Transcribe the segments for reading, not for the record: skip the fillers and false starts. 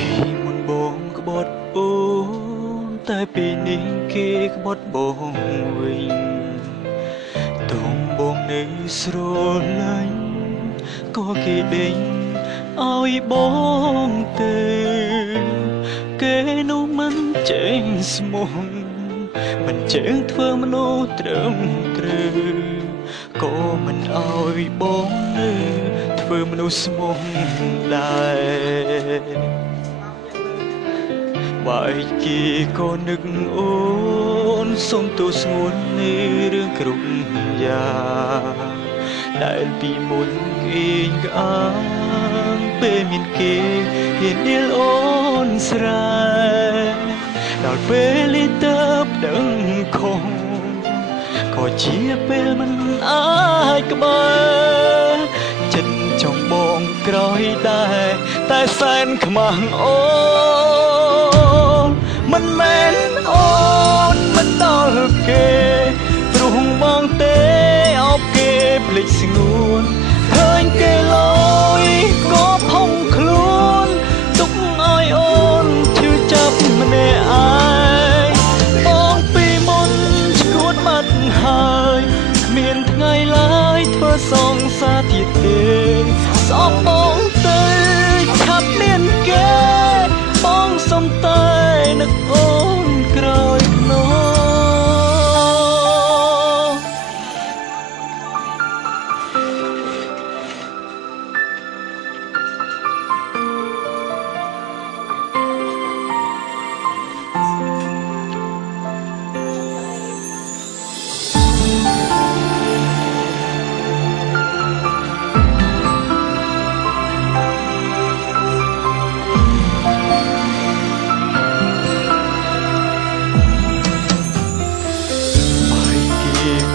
ពីមុនបងក្បត់អូនតែពីនេះគេក្បត់បងវិញតងបងនៅស្រលាញ់ក៏គេដេញឲ្យបងទៅគេនោះមិនចេញស្មោះមិនចេញធ្វើមនុស្សត្រឹមត្រូវក៏មិនឲ្យបងនៅធ្វើមនុស្សស្មោះដែរបែកគេក៏នឹកអូនសុំទោសស្ងួននៃរឿងគ្រប់យ៉ាងដែលពីមុនគេក្អាងពេលមានគេហ៊ាននិលអូនស្រែដល់ពេលទៅដឹងខុសក៏ជាពេលមិនអាចក្បែរចិត្តចង់បងក្រោយដែរតែសែនខ្មាស់អូនមិនមែនអូនមិនដល់គេព្រោះបងទេអោបគេភ្លេចស្ងួនឃើញគេលយក៏ផុងខ្លួនទុកឲ្យអូនឈឺចាប់ម្នាក់ឯងបងពីមុនឈួតបាត់ហើយគ្មានថ្ងៃឡើយធ្វើសងសាទៀតទេសោកបងទៅឆាប់មានគេបងសុំតែនឹកអូនក្រោយខ្នង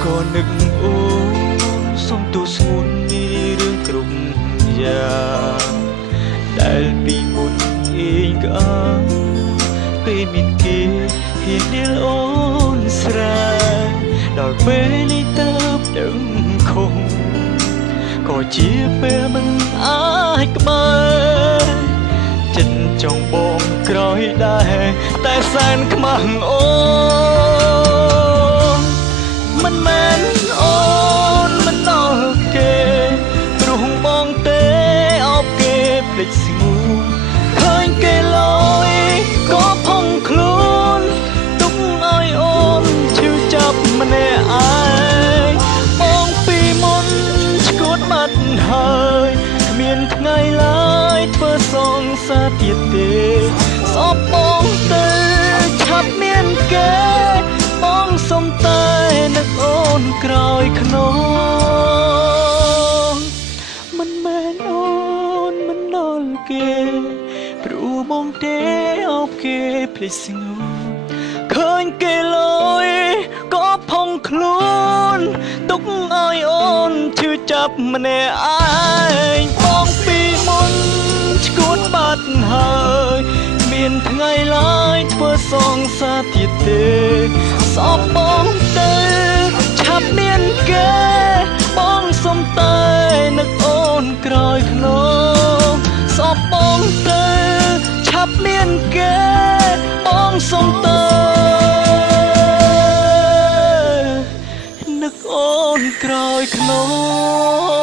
ក៏នឹកអូនសុំទោសស្ងួននេះរឿងគ្រប់យ៉ាងដែលពីមុនអេងក្អាងពេលមានគេហ៊ាននិលអូនស្រែដល់ពេលនេះទៅដឹងខុសក៏ជាពេលមិនអាចក្បែរចិត្តចង់បងក្រោយដែរតែសែនខ្មាស់អូនមិនមែនអូនមិនដល់គេព្រោះបងទេអោបគេភ្លេចស្ងួនឃើញគេលយក៏ផុងខ្លួនទុកឲ្យអូនឈឺចាប់ម្នាក់ឯងបងពីមុនឈួតបាត់ហើយគ្មានថ្ងៃឡើយធ្វើសងសាទៀតទេសោកបងទៅឆាប់មានគេបងសុំតែនឹកអូនក្រោយខ្នងមិនមែនអូនមិនដល់គេព្រោះបងទេអោបគេភ្លេចស្ងួនឃើញគេលយក៏ផុងខ្លួនទុកឲ្យអូនឈឺចាប់ម្នាក់ឯងបងពីមុនឈួតបាត់ហើយមានថ្ងៃឡើយធ្វើសងសាទៀតទេសោកបងទៅឆាប់មានគេបងសុំតែនឹកអូនក្រោយខ្នងសោកបងទៅឆាប់មានគេបងសុំតែនឹកអូនក្រោយខ្នង